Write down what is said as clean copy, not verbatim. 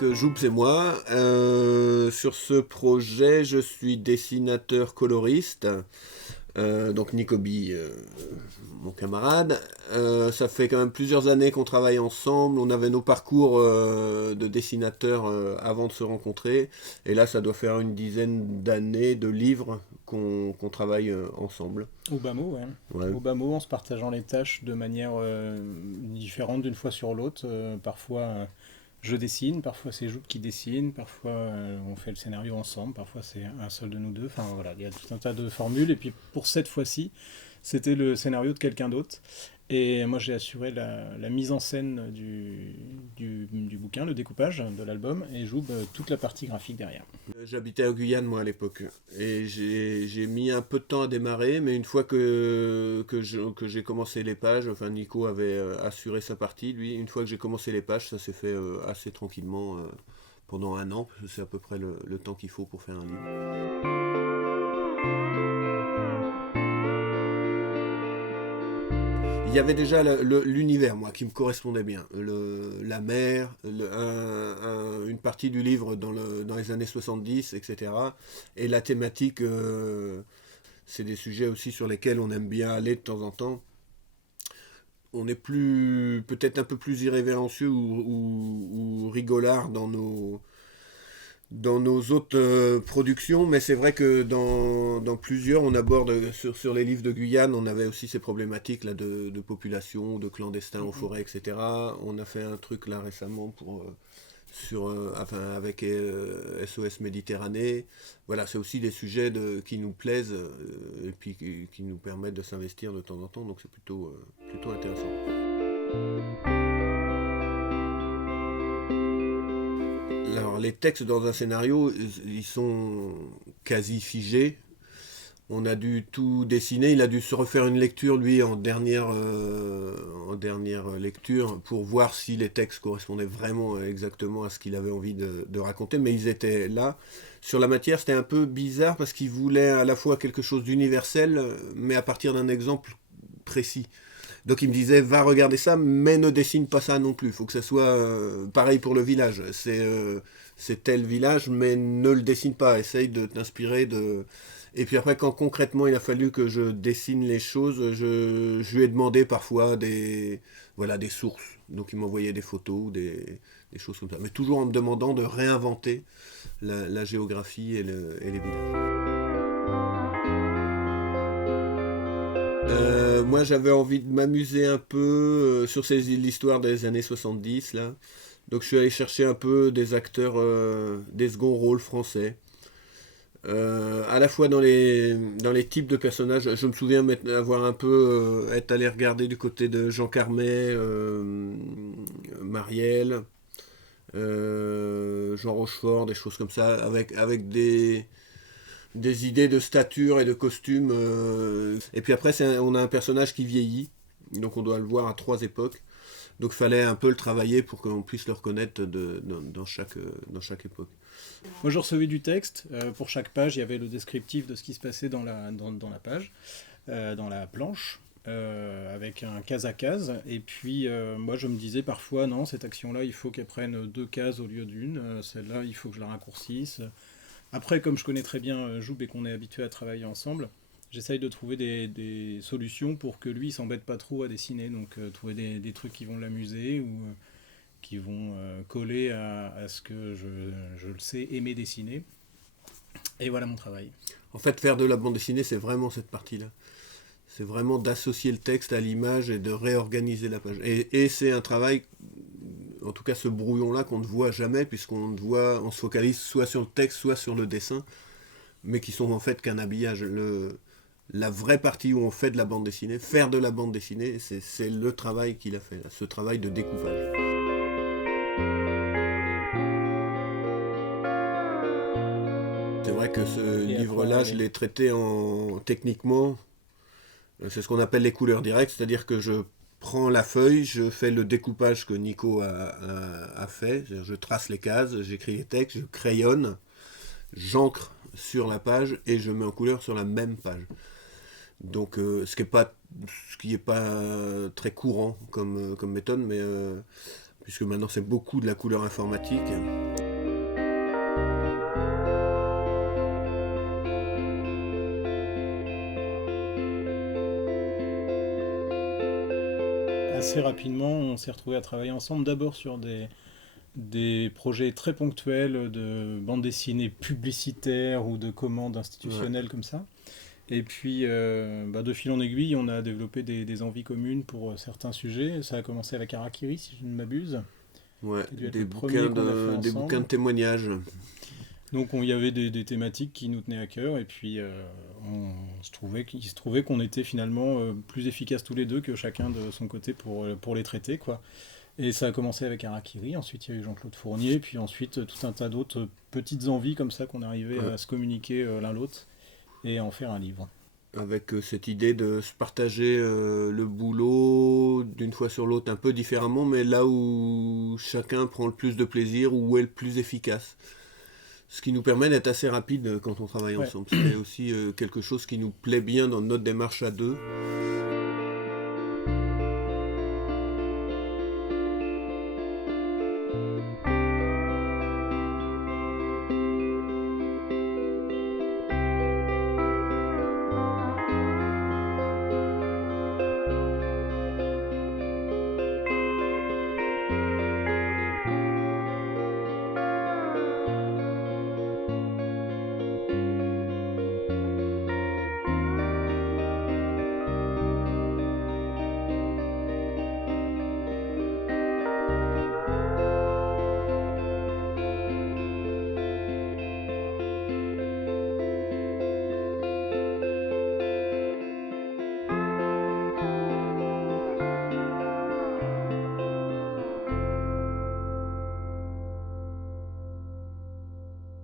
Joub, c'est moi. Sur ce projet, je suis dessinateur coloriste. Donc Nicobi, mon camarade. Ça fait quand même plusieurs années qu'on travaille ensemble. On avait nos parcours de dessinateurs avant de se rencontrer. Et là, ça doit faire une dizaine d'années de livres qu'on travaille ensemble. Au bas mot, ouais. Ouais. Au bas mot, en se partageant les tâches de manière différente d'une fois sur l'autre. Parfois, je dessine, parfois c'est Joub qui dessine, parfois on fait le scénario ensemble, parfois c'est un seul de nous deux. Enfin voilà, il y a tout un tas de formules. Et puis pour cette fois-ci, c'était le scénario de quelqu'un d'autre. Et moi, j'ai assuré la mise en scène du bouquin, le découpage de l'album, et Joub toute la partie graphique derrière. J'habitais à Guyane, moi, à l'époque. Et j'ai mis un peu de temps à démarrer, mais une fois que j'ai commencé les pages, enfin, Nico avait assuré sa partie, lui. Une fois que j'ai commencé les pages, ça s'est fait assez tranquillement pendant un an. C'est à peu près le temps qu'il faut pour faire un livre. Il y avait déjà l'univers, moi, qui me correspondait bien. La mer, une partie du livre dans les années 70, etc. Et la thématique, c'est des sujets aussi sur lesquels on aime bien aller de temps en temps. On est peut-être un peu plus irrévérencieux ou rigolard dans nos autres productions, mais c'est vrai que dans plusieurs, on aborde, sur les livres de Guyane, on avait aussi ces problématiques là, de population, de clandestins aux forêts, etc. On a fait un truc là récemment avec SOS Méditerranée. Voilà, c'est aussi des sujets qui nous plaisent et puis qui nous permettent de s'investir de temps en temps, donc c'est plutôt intéressant. Alors, les textes dans un scénario, ils sont quasi figés. On a dû tout dessiner. Il a dû se refaire une lecture, lui, en dernière lecture, pour voir si les textes correspondaient vraiment exactement à ce qu'il avait envie de raconter. Mais ils étaient là. Sur la matière, c'était un peu bizarre parce qu'il voulait à la fois quelque chose d'universel, mais à partir d'un exemple précis. Donc il me disait, va regarder ça, mais ne dessine pas ça non plus. Il faut que ça soit pareil pour le village. C'est tel village, mais ne le dessine pas. Essaye de t'inspirer de... Et puis après, quand concrètement il a fallu que je dessine les choses, je lui ai demandé parfois des sources. Donc il m'envoyait des photos, des choses comme ça. Mais toujours en me demandant de réinventer la géographie et les villages. Moi, j'avais envie de m'amuser un peu sur l'histoire des années 70, là. Donc, je suis allé chercher un peu des acteurs, des seconds rôles français. À la fois dans les types de personnages. Je me souviens avoir un peu être allé regarder du côté de Jean Carmet, Marielle, Jean Rochefort, des choses comme ça, avec des idées de stature et de costume. Et puis après, on a un personnage qui vieillit, donc on doit le voir à 3 époques. Donc il fallait un peu le travailler pour qu'on puisse le reconnaître dans chaque époque. Moi, je recevais du texte. Pour chaque page, il y avait le descriptif de ce qui se passait dans la page, dans la planche, avec un case à case. Et puis, moi, je me disais parfois, non, cette action-là, il faut qu'elle prenne 2 cases au lieu d'une. Celle-là, il faut que je la raccourcisse. Après, comme je connais très bien Joub et qu'on est habitué à travailler ensemble, j'essaye de trouver des solutions pour que lui, il s'embête pas trop à dessiner. Donc, trouver des trucs qui vont l'amuser ou qui vont coller à ce que je le sais aimer dessiner. Et voilà mon travail. En fait, faire de la bande dessinée, c'est vraiment cette partie-là. C'est vraiment d'associer le texte à l'image et de réorganiser la page. Et c'est un travail, en tout cas ce brouillon-là, qu'on ne voit jamais, on se focalise soit sur le texte, soit sur le dessin, mais qui sont en fait qu'un habillage. La vraie partie où on fait de la bande dessinée, faire de la bande dessinée, c'est le travail qu'il a fait, ce travail de découpage. C'est vrai que ce Et après, livre-là, je l'ai traité techniquement, c'est ce qu'on appelle les couleurs directes, c'est-à-dire que je prends la feuille, je fais le découpage que Nico a fait, je trace les cases, j'écris les textes, je crayonne, j'encre sur la page et je mets en couleur sur la même page. Donc ce qui est pas très courant comme méthode, mais puisque maintenant c'est beaucoup de la couleur informatique. Assez rapidement, on s'est retrouvés à travailler ensemble, d'abord sur des projets très ponctuels de bande dessinée publicitaire ou de commandes institutionnelles comme ça. Et puis, de fil en aiguille, on a développé des envies communes pour certains sujets. Ça a commencé avec Harakiri, si je ne m'abuse. Ouais, Qui a dû être des le premier qu'on a fait des bouquins de ensemble. témoignages. Donc, il y avait des thématiques qui nous tenaient à cœur. Et puis, il se trouvait qu'on était finalement plus efficaces tous les deux que chacun de son côté pour les traiter, quoi. Et ça a commencé avec Harakiri, ensuite il y a eu Jean-Claude Fournier, puis ensuite tout un tas d'autres petites envies comme ça qu'on arrivait Ouais. à se communiquer l'un l'autre et à en faire un livre. Avec cette idée de se partager le boulot d'une fois sur l'autre un peu différemment, mais là où chacun prend le plus de plaisir, où est le plus efficace. Ce qui nous permet d'être assez rapide quand on travaille Ouais. ensemble. C'est aussi quelque chose qui nous plaît bien dans notre démarche à deux.